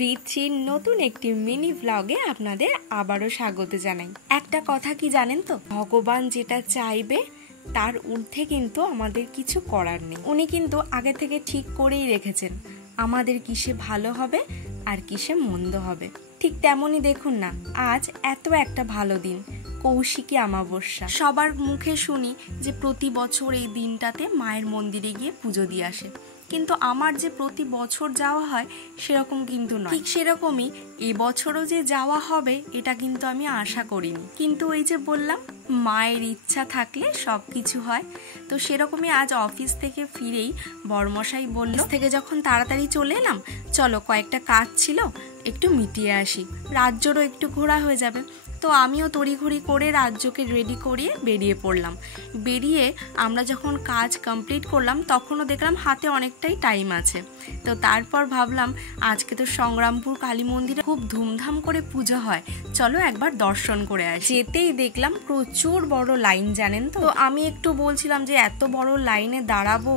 রিচির নতুন একটি মিনি ব্লগে আপনাদের আবারও স্বাগত জানাই। একটা কথা কি জানেন তো, ভগবান যেটা চাইবে তার ঊর্ধ্বে কিন্তু আমাদের কিছু করার নেই। উনি কিন্তু আগে থেকে ঠিক করেই রেখেছেন আমাদের কিসে ভালো হবে আর কিসে মন্দ হবে। ঠিক তেমনই দেখুন না, আজ এত একটা ভালো দিন, কৌশিকী অমাবস্যা। সবার মুখে শুনি যে প্রতি বছর এই দিনটাতে মায়ের মন্দিরে গিয়ে পুজো দিয়ে আসে, কিন্তু আমার যে প্রতি বছর যাওয়া হয় সেরকম কিন্তু নয়। ঠিক সেরকমই এবছরও যে যাওয়া হবে এটা কিন্তু আমি আশা করিনি, কিন্তু ওই যে বললাম মায়ের ইচ্ছা থাকলে সব কিছু হয়। তো সেরকমই আজ অফিস থেকে ফিরেই বড়মশাই বলল, থেকে যখন তাড়াতাড়ি চলে এলাম চলো কয়েকটা কাজ ছিল একটু মিটিয়ে আসি, রাজ্যরও একটু ঘোরা হয়ে যাবে। তো আমিও তড়িঘড়ি করে রাজ্যকে রেডি করিয়ে বেরিয়ে পড়লাম। বেরিয়ে আমরা যখন কাজ কমপ্লিট করলাম তখনও দেখলাম হাতে অনেকটাই টাইম আছে। তো তারপর ভাবলাম আজকে তো সংগ্রামপুর কালী মন্দিরে খুব ধুমধাম করে পুজো হয়, চলো একবার দর্শন করে আসি। যেতেই দেখলাম প্রচুর বড় লাইন, জানেন তো। আমি একটু বলছিলাম যে এত বড় লাইনে দাঁড়াবো,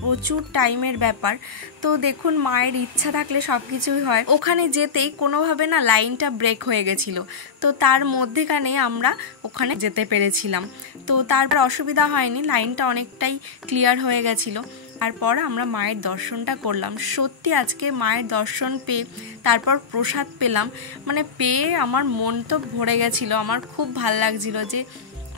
প্রচুর টাইমের ব্যাপার। তো দেখুন মায়ের ইচ্ছা থাকলে সব কিছুই হয়। ওখানে যেতেই কোনোভাবে না লাইনটা ব্রেক হয়ে গেছিল, তো তার মধ্যেখানে আমরা ওখানে যেতে পেরেছিলাম। তো তারপর অসুবিধা হয়নি, লাইনটা অনেকটাই ক্লিয়ার হয়ে গেছিলো। তারপর আমরা মায়ের দর্শনটা করলাম। সত্যি আজকে মায়ের দর্শন পেয়ে তারপর প্রসাদ পেলাম, মানে পেয়ে আমার মন তো ভরে গেছিলো। আমার খুব ভাল লাগছিল যে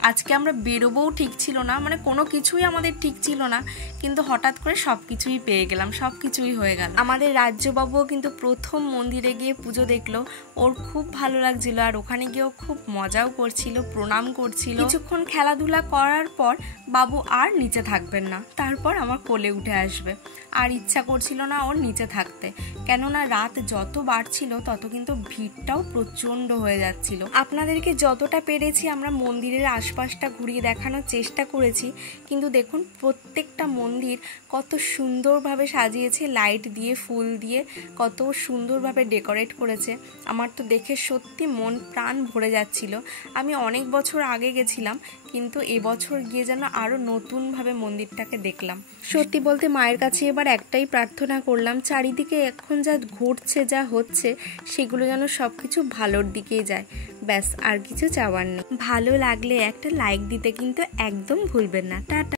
আজকে আমরা বেরোবও ঠিক ছিল না, মানে কোনো কিছুই আমাদের ঠিক ছিল না, কিন্তু হঠাৎ করে সব কিছুই পেয়ে গেলাম, সব কিছুই হয়ে গেল। আমাদের রাজ্যবাবুও কিন্তু প্রথম মন্দিরে গিয়ে পুজো দেখলো, ওর খুব ভালো লাগছিল, আর ওখানে গিয়েও খুব মজাও করছিল, প্রণাম করছিল। কিছুক্ষণ খেলাধুলা করার পর বাবু আর নিচে থাকবেন না, তারপর আমার কোলে উঠে আসবে। আর ইচ্ছা করছিল না ওর নিচে থাকতে, কেননা রাত যত বাড়ছিল তত কিন্তু ভিড়টাও প্রচন্ড হয়ে যাচ্ছিল। আপনাদেরকে যতটা পেরেছি আমরা মন্দিরের আশপাশটা ঘুরিয়ে দেখানোর চেষ্টা করেছি, কিন্তু দেখুন প্রত্যেকটা মন্দির কত সুন্দরভাবে সাজিয়েছে, লাইট দিয়ে, ফুল দিয়ে কত সুন্দরভাবে ডেকোরেট করেছে। আমার তো দেখে সত্যি মন প্রাণ ভরে যাচ্ছিল। আমি অনেক বছর আগে গেছিলাম, কিন্তু এবছর গিয়ে যেন আরো নতুনভাবে মন্দিরটাকে দেখলাম। সত্যি বলতে মায়ের কাছে এবার একটাই প্রার্থনা করলাম, চারিদিকে এখন যা ঘটছে, যা হচ্ছে, সেগুলো যেন সবকিছু ভালোর দিকেই যায়, ব্যাস আর কিছু চাওয়ার নেই। ভালো লাগলে একটা লাইক দিতে কিন্তু একদম ভুলবেন না। টাটা।